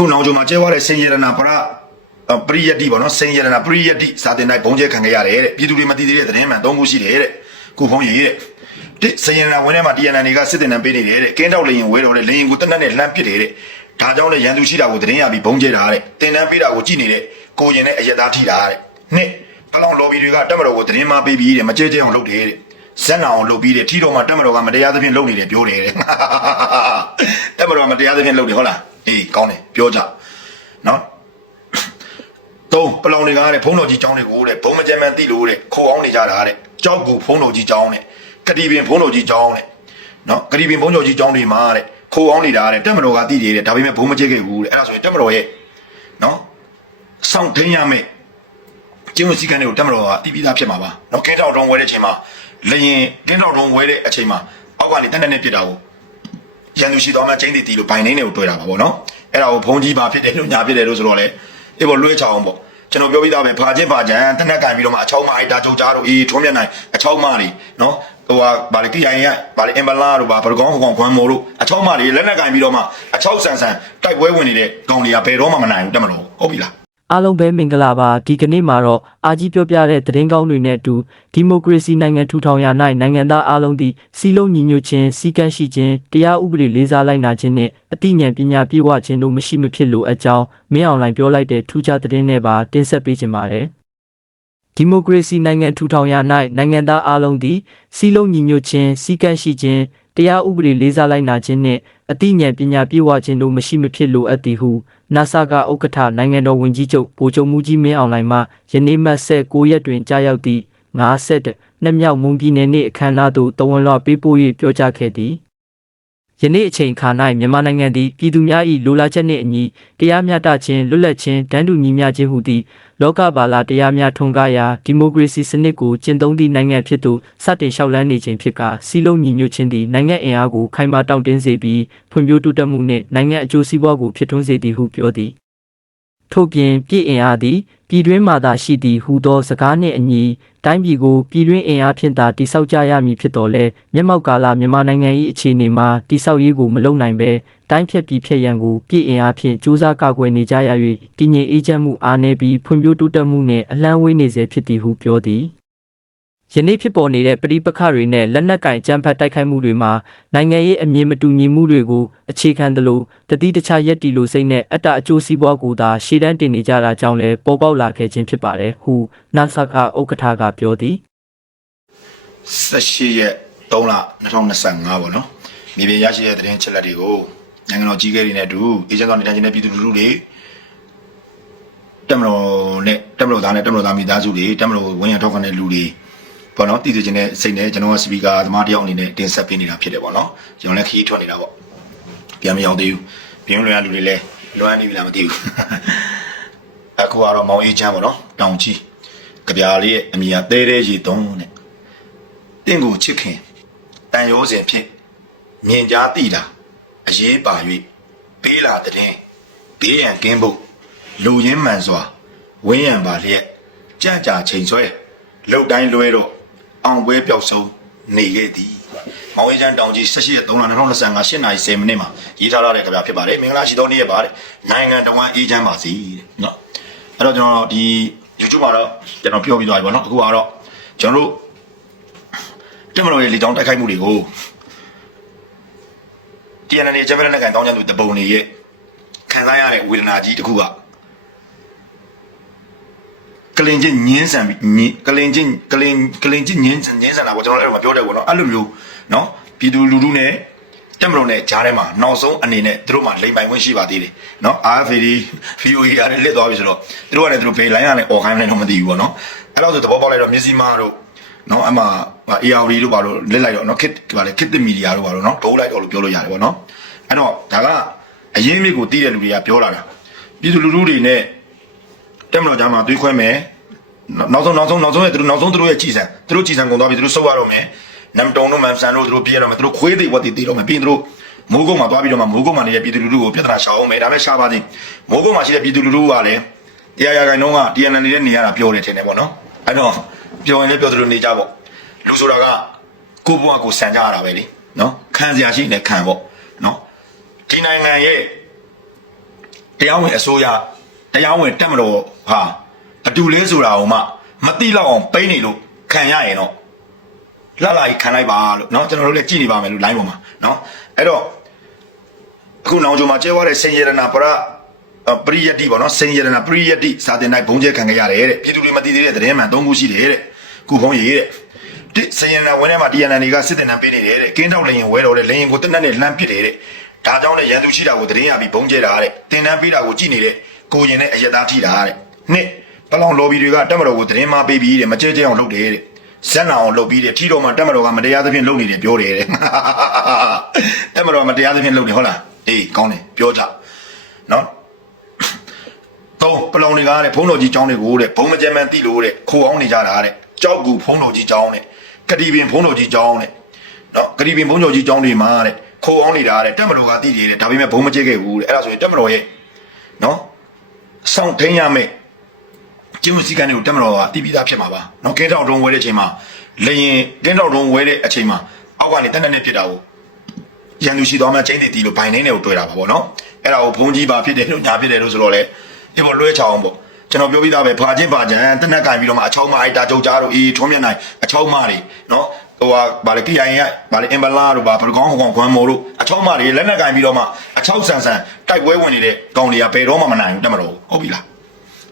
အခုနောင်ကြမှာကျဲသွားတဲ့စင်ရတနာပရပရိယတ္တိပေါ့နော်စင်ရတနာပရိယတ္တိစာတင်တိုင်းဘုံကျဲခံခဲ့ရတယ်တဲ့ပြည်သူတွေမသိသေးတဲ့သတင်းမှန်သုံးခုရှိတယ်တဲ့ခုဘုံကြီးတဲ့တိစင်ရတနာဝင်ထဲမှာ TNN တွေကစစ်တင်တန်းပေးနေတယ်တဲ့ကင်းတောက်လေရင်ဝဲတော်တဲ့လေရင်ကိုတက်နက်နဲ့လှမ်းပစ်တယ်တဲ့ဒါကြောင့်လေရန်သူရှိတာကိုသတင်းရပြီးဘုံကျဲတာတဲ့တင်တန်းပေးတာကိုကြည့်နေတဲ့ကိုရင်နဲ့အယက်သားထိတာတဲ့နှစ်ဘလောင်လော်ဘီတွေကတက်မတော်ကိုသတင်းမပေးပြီးတဲ့မကျဲကျဲအောင်လုပ်တယ်တဲ့ဇက်နာအောင်လုပ်ပြီးတဲ့ထီတော်မှာတက်မတော်ကမတရားသဖြင့်လုပ်နေတယ်ပြောတယ်တဲ့တက်မတော်ကမတရားသဖြင့်လုပ်တယ်ဟုတ်လား အေးကောင်းတယ်ပြောကြနော်သုံးပလောင်တွေကတဲ့ဖုံးတော်ကြီးကျောင်းတွေကိုတဲ့ဘုံမကြမ်းမှန်သိလို့တဲ့ခိုအောင်နေကြတာတဲ့ကြောက်ကူဖုံးတော်ကြီးကျောင်းတဲ့ကတိပင်ဖုံးတော်ကြီးကျောင်းတဲ့နော်ကတိပင်ဖုံးတော်ကြီးကျောင်းတွေမှာတဲ့ခိုအောင်နေတာတဲ့တက်မတော်ကသိတယ်တဲ့ဒါပေမဲ့ဘုံမကျဲခဲ့ဘူးတဲ့အဲ့ဒါဆိုရင်တက်မတော်ရဲ့နော်စောင့်ထိန်ရမယ်ကျင်းဝစီကန်းတွေကိုတက်မတော်ကတီးပြီးသားဖြစ်မှာပါနော်ကင်းတောက်တုံးဝဲတဲ့အချိန်မှာလျင်ကင်းတောက်တုံးဝဲတဲ့အချိန်မှာအောက်ကနေတက်တက်နဲ့ပြစ်တာကို ရန်သူရှိတော်မှချင်းတီတီလို့ဘိုင်နေတွေကိုတွေ့တာပါဗောနော်အဲ့ဒါကိုဘုံကြီးပါဖြစ်တယ်လို့ညာဖြစ်တယ်လို့ဆိုတော့လေအေးဗောလွှဲချအောင်ဗောကျွန်တော်ပြောပြီးသားပဲဖာချင်းဖာချန်တက်နက်ကန်ပြီးတော့မှအချောင်းမအိုက်တာကြုံကြားတို့အေးထုံးမြတ်နိုင်အချောင်းမတွေနော်ဟိုဟာဗာလေကိယင်ရဗာလေအင်ဘလာတို့ဗာဘရကောင်းဟိုကောင်ခွမ်းမို့တို့အချောင်းမတွေလက်နက်ကန်ပြီးတော့မှအချောက်ဆန်ဆန်တိုက်ပွဲဝင်နေတဲ့ကောင်တွေကဘယ်တော့မှမနိုင်ဘူးတက်မလို့ဟုတ်ပြီလား အားလုံးပဲမင်္ဂလာပါဒီကနေ့မှာတော့အာကြီးပြောပြတဲ့သတင်းကောင်းတွေနဲ့အတူဒီမိုကရေစီနိုင်ငံထူထောင်ရာ၌နိုင်ငံသားအားလုံးသည်စီလုံးညီညွတ်ခြင်းစီကံရှိခြင်းတရားဥပဒေလေးစားလိုက်နာခြင်းနှင့်အသိဉာဏ်ပညာပြည့်ဝခြင်းတို့မရှိမဖြစ်လိုအပ်ကြောင်းမင်းအောင်လှိုင်ပြောလိုက်တဲ့ထူးခြားသတင်းနဲ့ပါတင်ဆက်ပေးခြင်းပါတယ်ဒီမိုကရေစီနိုင်ငံထူထောင်ရာ၌နိုင်ငံသားအားလုံးသည်စီလုံးညီညွတ်ခြင်းစီကံရှိခြင်းတရားဥပဒေလေးစားလိုက်နာခြင်းနှင့် အသိဉာဏ်ပညာပြည့်ဝခြင်းတို့မရှိမဖြစ်လိုအပ်သည်ဟု NASA ကဥက္ကဋ္ဌနိုင်ငံတော်ဝန်ကြီးချုပ်ဗိုလ်ချုပ်မှုကြီးမင်းအောင်လှိုင်မှယနေ့မှ16ရက်တွင်ကြာရောက်သည့်50နှစ်မြောက်မွန်ပြည်နယ်နေ့အခမ်းအနားသို့တဝန်လွှတ်ပေးပို့၍ပြောကြားခဲ့သည် ယနေ့အချိန်အခါ၌မြန်မာနိုင်ငံသည်ပြည်သူများ၏လိုလားချက်နှင့်အညီတရားမျှတခြင်းလွတ်လပ်ခြင်းတန်းတူညီမျှခြင်းဟုသည့်လောကဘာလာတရားများထွန်းကားရာဒီမိုကရေစီစနစ်ကိုကျင့်သုံးသည့်နိုင်ငံဖြစ်သို့စတင်လျှောက်လန်းနေခြင်းဖြစ်ကစီလုံးညီညွတ်ခြင်းသည်နိုင်ငံအင်အားကိုခိုင်မာတောင့်တင်းစေပြီးဖွံ့ဖြိုးတိုးတက်မှုနှင့်နိုင်ငံအကျိုးစီးပွားကိုဖြစ်ထွန်းစေသည်ဟုပြောသည်ထို့ပြင်ပြည်အင်အားသည် ပြည်တွင်းမှသာရှိသည်ဟူသောစကားနှင့်အညီတိုင်းပြည်ကိုပြည်တွင်းအင်အားဖြင့်သာတိဆောက်ကြရမည်ဖြစ်တော်လဲမျက်မှောက်ကာလမြန်မာနိုင်ငံ၏အခြေအနေမှာတိဆောက်ရေးကိုမလုပ်နိုင်ဘဲတိုင်းဖြတ်ပြည်ဖြတ်ရန်ကိုပြည်အင်အားဖြင့်စူးစမ်းကာကွယ်နေကြရ၍တည်ငြိမ်အေးချမ်းမှုအားနည်းပြီးဖွံ့ဖြိုးတိုးတက်မှုနှင့်အလန်းဝေးနေစေဖြစ်သည်ဟုပြောသည် ယနေ့ဖြစ်ပေါ်နေတဲ့ပဋိပက္ခတွေနဲ့လက်နက်ကင်ကြမ်းဖက်တိုက်ခိုက်မှုတွေမှာနိုင်ငံရေးအမြင်မတူညီမှုတွေကိုအခြေခံသလိုတတိတခြားရက်တီလိုစိတ်နဲ့အတ္တအကျိုးစီးပွားကိုသာရှေ့တန်းတင်နေကြတာကြောင့်လည်းပေါ်ပေါက်လာခဲ့ခြင်းဖြစ်ပါတယ်ဟုနာဆာကဥက္ကဋ္ဌကပြောသည်18ရက်3လ2025ပေါ့နော်မြေပြင်ရရှိတဲ့သတင်းချက်လက်တွေကိုနိုင်ငံတော်ကြီးကဲတွေနဲ့အတူအေဂျင့်တော်နေတိုင်းချင်းတဲ့ပြည်သူလူထုတွေတက်မတော်နဲ့တက်မတော်သားနဲ့တက်မတော်သားမိသားစုတွေတက်မတော်ဝန်ရထောက်ခံတဲ့လူတွေ ပေါ့နော်တည်တည်ချင်းတဲ့စိတ်နဲ့ကျွန်တော်ကစပီကာသမားတယောက်အနေနဲ့တင်ဆက်ပေးနေတာဖြစ်တယ်ပေါ့နော်ကျွန်တော်လည်းခရီးထွက်နေတာပေါ့ပြန်မရောက်သေးဘူးပြင်းလွှဲရလူတွေလည်းလွှမ်းနေပြီလားမသိဘူးအခုကတော့မောင်အေးချမ်းပေါ့နော်တောင်ကြီးကြပြာလေးရဲ့အမိအသေးသေးရေသုံးတဲ့တင့်ကိုချစ်ခင်တန်ရိုးစဉ်ဖြင့်မြင်ကြားသိတာအရေးပါ၍ပေးလာတဲ့ဘေးရန်ကင်းဖို့လူရင်းမှန်စွာဝင်းရံပါလျက်ကြကြချိန်ဆွဲလှုပ်တိုင်းလွဲတော့ အောင်ပွဲပျောက်ဆုံးနေခဲ့သည်မောင်ဝေးချန်တောင်ကြီး16ရက်3လ2025 8နာရီ10မိနစ်မှာရေးထားရတဲ့ကြပြဖြစ်ပါတယ်မင်္ဂလာရှိသောနေ့ရက်ပါတဲ့နိုင်ငံတော်ဝန်အေးချမ်းပါစီတဲ့နော်အဲ့တော့ကျွန်တော်ဒီ YouTube မှာတော့ကျွန်တော်ပြောပြီးသွားပြီပေါ့နော်အခုကတော့ကျွန်တော်တို့တက်မတော်ရဲ့လေကြောင်းတိုက်ခိုက်မှုတွေကို TNN ရဲ့ဂျပန်နဲ့ကန်တောင်းကျန်သူတပုံတွေရဲ့ခံစားရတဲ့ဝေဒနာကြီးတစ်ခုက ကလင်ချင်းညင်းဆန်ပြီးကလင်ချင်းကလင်ကလင်ချင်းညင်းဆန်ညင်းဆန်တာပေါ့ကျွန်တော်အဲ့လိုမပြောတယ်ပေါ့နော်အဲ့လိုမျိုးနော်ပြည်သူလူထုနဲ့တက်မလို့နဲ့ကြားထဲမှာနောက်ဆုံးအနေနဲ့သူတို့မှလိမ်ပိုင်ခွင့်ရှိပါသေးတယ်နော် RFA ဒီ VOE ရလက်သွားပြီဆိုတော့သူတို့ကလည်းသူတို့ဘယ်လိုင်းကလည်း online လည်းတော့မသိဘူးပေါ့နော်အဲ့လောက်ဆိုသဘောပေါက်လိုက်တော့မျက်စိမားတို့နော်အမှ ARD တို့ပါလို့လက်လိုက်တော့နော်ခစ်ပါလေခစ်တမီဒီယာတို့ပါလို့နော်ဒိုးလိုက်တော့လို့ပြောလို့ရတယ်ပေါ့နော်အဲ့တော့ဒါကအရင်းမြစ်ကိုတည်တဲ့လူတွေကပြောလာတာပြည်သူလူထုတွေနဲ့ တက်မတော်ကြားမှာတွေးခွဲမယ်နောက်ဆုံးနောက်ဆုံးနောက်ဆုံးရဲ့သူတို့နောက်ဆုံးသူတို့ရဲ့ကြည်စံသူတို့ကြည်စံကုန်သွားပြီသူတို့စုပ်ရတော့မယ်နမ်တုံတို့မန်ဆန်တို့သူတို့ပြေးရတော့မယ်သူတို့ခွေးသေးဝတ်သေးသေးတော့မယ်ပြီးရင်သူတို့မိုးကုတ်မှာသွားပြီးတော့မှမိုးကုတ်မှာနေတဲ့ပြည်သူလူထုကိုပြဿနာရှောင်အောင်မယ်ဒါပဲရှားပါသေးမိုးကုတ်မှာရှိတဲ့ပြည်သူလူထုကလည်းတရားရဂိုင်နှုန်းက TNN နေတဲ့နေရတာပြောနေတယ်ဗောနော်အဲ့တော့ပြောရင်လည်းပြောသလိုနေကြပေါ့လူဆိုတာကကိုယ့်ဘဝကိုစံကြရတာပဲလေနော်ခံစရာရှိနေခံပေါ့နော်ဒီနိုင်ငံရဲ့တရားဝင်အစိုးရ တရားဝင်တက်မတော်ဟာအတူလဲဆိုတာဟိုမှမတိလောက်အောင်ပိနေလို့ခံရရင်တော့လှလှကြီးခံလိုက်ပါလို့เนาะကျွန်တော်တို့လည်းကြည်နေပါမယ်လို့ line ပေါ်မှာเนาะအဲ့တော့အခုနောင်ကြမှာကျဲသွားတဲ့စင်ရတနာပရပရိယတိပေါ့နော်စင်ရတနာပရိယတိစာတင်၌ဘုံကျဲခံခဲ့ရတယ်တဲ့ပြည်သူတွေမသိသေးတဲ့သတင်းမှန်၃ခုရှိတယ်တဲ့ခုဘုံရေးတဲ့တိစင်ရတနာဝင်းထဲမှာ DNA တွေကစစ်တင်နှံပေးနေတယ်တဲ့ကင်းတောက်လျင်ဝဲတော်တဲ့လျင်ကိုတက်နဲ့လှမ်းပစ်တယ်တဲ့ဒါကြောင့်လည်းရန်သူရှိတာကိုသတင်းရပြီးဘုံကျဲတာတဲ့တင်နှံပေးတာကိုကြည့်နေတဲ့ ကိုရင်နဲ့အယက်သားထိတာတဲ့နှစ်ပလောင်လော်ဘီတွေကတက်မတော်ကိုသတင်းမပေးပြီးတဲ့မကျဲကျဲအောင်လုပ်တယ်တဲ့ဇက်နာအောင်လုပ်ပြီးတဲ့ထီတော်မှာတက်မတော်ကမတရားသဖြင့်လုပ်နေတယ်ပြောတယ်တဲ့တက်မတော်မတရားသဖြင့်လုပ်တယ်ဟုတ်လားအေးကောင်းတယ်ပြောကြနော်တော့ပလောင်တွေကတဲ့ဖုံးတော်ကြီးကျောင်းတွေကိုတဲ့ဘုံမကြမ်းမှန်တိလို့တဲ့ခိုအောင်နေကြတာတဲ့ကြောက်ကူဖုံးတော်ကြီးကျောင်းတဲ့ကတိပင်ဖုံးတော်ကြီးကျောင်းတဲ့နော်ကတိပင်ဖုံးတော်ကြီးကျောင်းတွေမှာတဲ့ခိုအောင်နေတာတဲ့တက်မတော်ကတိတယ်တဲ့ဒါပေမဲ့ဘုံမကျဲခဲ့ဘူးတဲ့အဲ့ဒါဆိုရင်တက်မတော်ရဲ့နော် စောင့်ထိန်ရမယ်ကျင်းမစည်းကမ်းတွေကိုတက်မတော်ကတိပိသားဖြစ်မှာပါနော်ကင်းတောက်တုံးဝဲတဲ့အချိန်မှာလေရင်ကင်းတောက်တုံးဝဲတဲ့အချိန်မှာအောက်ကနေတက်တက်နဲ့ဖြစ်တာကိုရန်သူရှိသွားမှချင်းတည်တီလို့ဘိုင်နေနဲ့ကိုတွေ့တာပါဗောနော်အဲ့ဒါကိုဘုံကြီးပါဖြစ်တယ်လို့ညာဖြစ်တယ်လို့ဆိုတော့လေဒီပေါ်လွှဲချအောင်ပေါ့ကျွန်တော်ပြောပြီးသားပဲဖာချင်းဖာချန်တနက်ကင်ပြီးတော့မှအချောင်းမအိုက်တာကြုတ်ကြားတို့အေးထွန်းမြတ်နိုင်အချောင်းမတွေနော်ဟိုဟာဗာလေ KIA ကဗာလေအင်ဘလာတို့ဗာပရကောင်းဟောင်းကွမ်မိုတို့အချောင်းမတွေလက်နက်ကင်ပြီးတော့မှ အချောက်ဆန်ဆန်တိုက်ပွဲဝင်နေတဲ့ကောင်တွေကဘယ်တော့မှမနိုင်ဘူးတက်မလို့ဟုတ်ပြီလား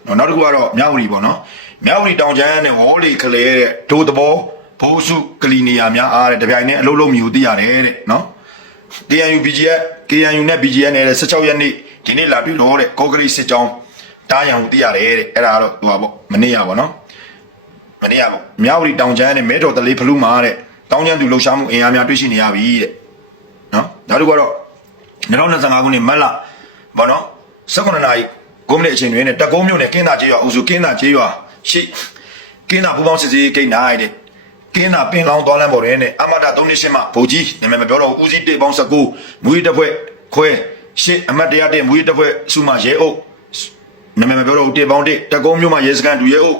နော်နောက်တစ်ခုကတော့မြောက်ဝတီပေါ့နော်မြောက်ဝတီတောင်ချမ်းနဲ့ဝေါ်လီကလေးတဲ့ဒိုးတဘောဘိုးစုကလီနီယာများအားတဲ့တပြိုင်နဲ့အလုံးလုံးမြူသိရတယ်တဲ့နော် KNU BGF KNU နဲ့ BGF နဲ့16ရက်နေ့ဒီနေ့လာပြီလို့တဲ့ကော့ကရိတ်စစ်ကြောင်းတားရန်ကိုသိရတယ်တဲ့အဲ့ဒါကတော့ဟိုပါပေါ့မနေ့ရပါတော့မနေ့ရပေါ့မြောက်ဝတီတောင်ချမ်းနဲ့မဲတော်တလေးဖလူးမာတဲ့တောင်ချမ်းသူလှုပ်ရှားမှုအင်အားများတွေ့ရှိနေရပြီတဲ့နော်နောက်တစ်ခုကတော့ 2025ခုနှစ်မတ်လဘောနော်18နာရီ9မိနစ်အချိန်တွင်နဲ့တက်ကုန်းမြို့နယ်ကင်းသာကျေးရွာအုပ်စုကင်းသာကျေးရွာရှိကင်းသာပူပေါင်းစစ်စေးဂိတ်နိုင်တဲ့ကင်းတာပင်လောင်သွားလမ်းပေါ်တွင်နဲ့အမတာ38မှဗိုလ်ကြီးနာမည်မပြောတော့ဦးစီးတေပေါင်း19မူရီတစ်ဖွဲ့ခွဲရှစ်အမတ်တရားတဲ့မူရီတစ်ဖွဲ့စုမှရဲအုပ်နာမည်မပြောတော့တေပေါင်း1တကုံးမြို့မှရဲစခန်းဒူရဲအုပ်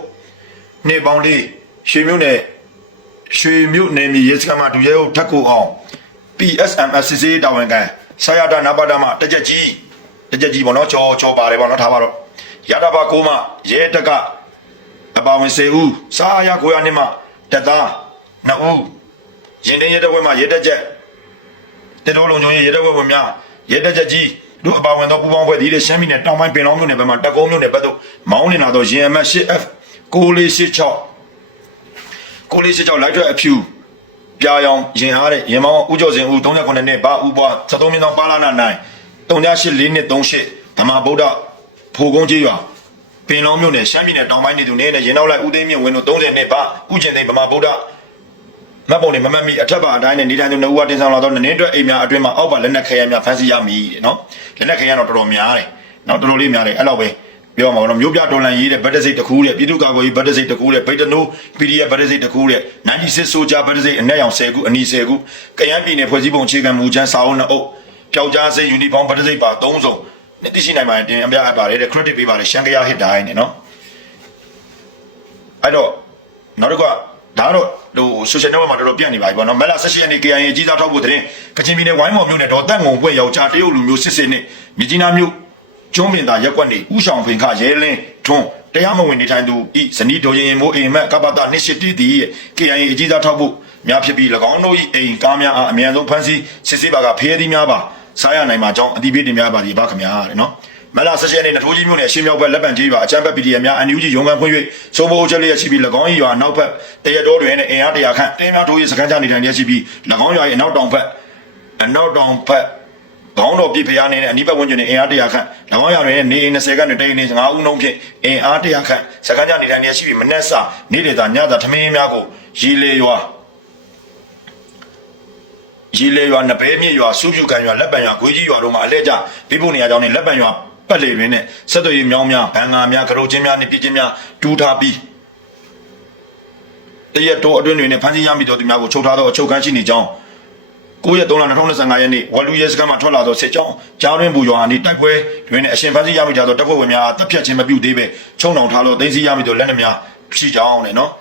နေပေါင်းလေးရွှေမြို့နယ်ရွှေမြို့နယ်မြေရဲစခန်းမှဒူရဲအုပ်ထက်ကိုအောင် PSMSC တာဝန်ခံ ဆရာတာနပါဒမတကြက်ကြီးတကြက်ကြီးပေါ့နော်ချောချောပါတယ်ပေါ့နော်ထားပါတော့ရတာပါကိုမှရဲတကအပါဝင်စေဦးစားရကိုရနေမှတက်သားနှစ်ဦးရင်တင်းရဲတဲ့ဘက်မှာရဲတက်ချက်တေတော်လုံးကျုံရဲတဲ့ဘက်မှာများရဲတက်ချက်ကြီးတို့အပါဝင်သောပူပေါင်းဖွဲ့ဒီတဲ့ရှမ်းပြည်နယ်တောင်ပိုင်းပင်လောင်းမြို့နယ်ဘက်မှာတက်ကုန်းမြို့နယ်ဘက်သို့မောင်းနေတာတော့ GMS 8F 9486 9486လိုက်ထွက်အဖြူ ပြာရောင်ရင်အားတဲ့ရင်မောင်းဦးကျော်စင်ဦး39နှစ်ဘာဦးဘွား73မြင်းဆောင်ပါလာနာနိုင်3842နှစ်38ဓမ္မဗုဒ္ဓဖိုကုန်းကြီးရွာပင်လောင်းမြို့နယ်ရှမ်းပြည်နယ်တောင်ပိုင်းနေသူနေနဲ့ရင်နောက်လိုက်ဦးသိန်းမြင့်ဝင်းတို့30နှစ်ပါဥကျင်သိန်းဗမာဗုဒ္ဓမတ်ပုံတွေမမတ်မီအထက်ပါအတိုင်းနဲ့နေတိုင်းသူနှစ်ဦးဝတင်ဆောင်လာတော့နင်းအတွက်အိမ်များအတွင်းမှာအောက်ပါလက်နက်ခဲယမ်းများဖမ်းဆီးရမည်တဲ့နော်လက်နက်ခဲယမ်းတော့တော်တော်များတယ်နော်တော်တော်လေးများတယ်အဲ့လောက်ပဲ ပြောမှာပေါ့နော်မြို့ပြတော်လန်ရေးတဲ့ဗတ်တစိတ်တစ်ခုတဲ့ပြည်သူ့ကာကွယ်ရေးဗတ်တစိတ်တစ်ခုတဲ့ဗိတ်တနိုး PDF ဗတ်တစိတ်တစ်ခုတဲ့96ဆိုဂျာဗတ်တစိတ်အနက်ရောင်10ခုအနီ10ခုကရန်ပြည်နယ်ဖွဲ့စည်းပုံအခြေခံမူချမ်းစာအုပ်နှစ်အုပ်ပျောက်ကြားစိတ်ယူနီဖောင်းဗတ်တစိတ်ပါ3စုံနှစ်သိရှိနိုင်ပါတယ်တင်အပြအပ်ပါတယ်တဲ့ credit ပေးပါတယ်ရှန်ကရဟစ်တိုင်းနဲ့နော်အဲ့တော့နောက်တစ်ခုကဒါကတော့ဟို social network မှာတော်တော်ပြန့်နေပါပြီပေါ့နော်မက်လာ16ရက်နေ့ KIA အကြီးစားထောက်ဖို့တဲ့ကချင်ပြည်နယ်ဝိုင်းမော်မြို့နယ်ဒေါ်တက်ငုံပွဲယောက်ျားတရုတ်လူမျိုးစစ်စစ်နဲ့မြကြီးနားမြို့ ကျွန်းပင်သာရက်ကွက်နေဥဆောင်ဖင်ခရဲလင်းထွန်းတရားမဝင်နေထိုင်သူဤဇနီးဒေါ်ရင်ရင်မိုးအိမ်မက်ကပ္ပတာနှစ်ရှိတီးတီရဲ့ KIA အကြီးစားထောက်ဖို့များဖြစ်ပြီး၎င်းတို့၏အိမ်ကားများအားအမြန်ဆုံးဖမ်းဆီးစစ်ဆေးပါကဖဲသီးများပါစားရနိုင်မှာကြောင်းအတိပေးတင်များပါဒီပါခင်ဗျာတဲ့နော်မလာဆက်ရက်နေ့နထိုးကြီးမြို့နယ်ရှင်းမြောက်ဘက်လက်ပံကြီးရွာအချမ်းဘက် PDF များအန်ယူဂျီရုံးကန်ဖွင့်၍စိုးမိုးချက်လျက်ရှိပြီး၎င်း၏ရွာနောက်ဘက်တရတော်တွင်အင်အားတရာခန့်တင်းများထိုး၏စခန်းချနေထိုင်လျက်ရှိပြီး၎င်းရွာ၏အနောက်တောင်ဘက်အနောက်တောင်ဘက်ခေါ င်းတော်ပြဖျားနေတဲ့အနိပတ်ဝန်းကျင်နဲ့အင်အားတရာခန့်၎င်းရွာတွင်နေအိမ်20ခန့်နဲ့တိန်နေ5ဦးနှုန်းဖြင့်အင်အားတရာခန့်စခန်းချနေထိုင်လျက်ရှိပြီးမနက်စာနေ့ဒေသညသာထမင်းများကိုရီလေရွာရီလေရွာနဘဲမြစ်ရွာစုဖြူကန်ရွာလက်ပံရွာဂွေးကြီးရွာတို့မှာအလဲကျပြဖို့နေရာကြောင်းနဲ့လက်ပံရွာပတ်လေတွင်နဲ့ဆက်သွယ်ရေးမြောင်းများဘန်ငါများကရုတ်ချင်းများနဲ့ပြည်ချင်းများတူးထားပြီးတရက်တော်အတွင်းတွင်နဲ့ဖမ်းဆီးရမိသောသူများကိုချုပ်ထားသောအချုပ်ခန်းရှိနေကြောင်း 9ရက်3လ2025ရက်နေ့ဝလူရဲစခန်းမှာထွက်လာသောစစ်ကြောင်းကြားတွင်ဘူရွာအနီးတိုက်ပွဲတွင်နဲ့အရှင်ဖမ်းဆီးရမိကြသောတပ်ဖွဲ့ဝင်များတပ်ဖြတ်ခြင်းမပြုသေးပဲချုံနှောင်ထားသောသိမ်းဆီးရမိသောလက်နက်များရှိကြောင်းနဲ့နော်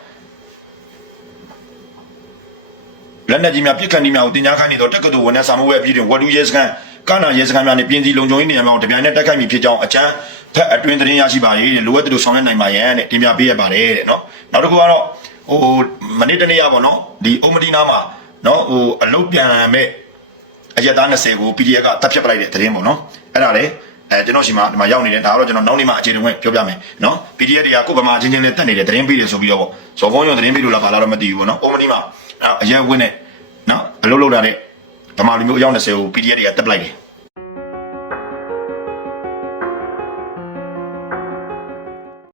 လက်နက်ကြီးများပြစ်ခတ်နေများကိုတင် जा ခိုင်းနေသောတက္ကသိုလ်ဝန်ထမ်းစာမှုဝဲအပြီးတွင်ဝလူရဲစခန်းကနာရဲစခန်းများနဲ့ပြည်စည်းလုံခြုံရေးနေရာများကိုတပြိုင်နက်တိုက်ခိုက်မိဖြစ်ကြောင်းအကြမ်းဖက်အတွင်းသတင်းရရှိပါရတဲ့လိုအပ်တဲ့လိုဆောင်ရွက်နိုင်ပါရန်တဲ့တင်ပြပေးရပါတယ်တဲ့နော်နောက်တစ်ခုကတော့ဟိုမနေ့တနေ့ရပါတော့ဒီအုံမဒီနာမှာ နော်ဟိုအလုတ်ပြန်မဲ့အရက်သား20ကို PDF ကတပ်ဖြတ်ပလိုက်တဲ့သတင်းပေါ့နော်အဲ့ဒါလေအဲကျွန်တော်ရှိမှဒီမှာရောက်နေတယ်ဒါကတော့ကျွန်တော်နောက်နေ့မှအခြေအနေဝင်ပြောပြမယ်နော် PDF တွေကကိုယ်ဗမာချင်းချင်းလေးတက်နေတယ်သတင်းပေးတယ်ဆိုပြီးတော့ပေါ့ဇော်ဖုံးရုံသတင်းပေးလို့လားပါလားတော့မသိဘူးပေါ့နော်အုံမဒီမှာအရက်ဝင်းနဲ့နော်အလုတ်လောက်တာနဲ့ဗမာလူမျိုးအယောက်20ကို PDF တွေကတက်ပလိုက်တယ်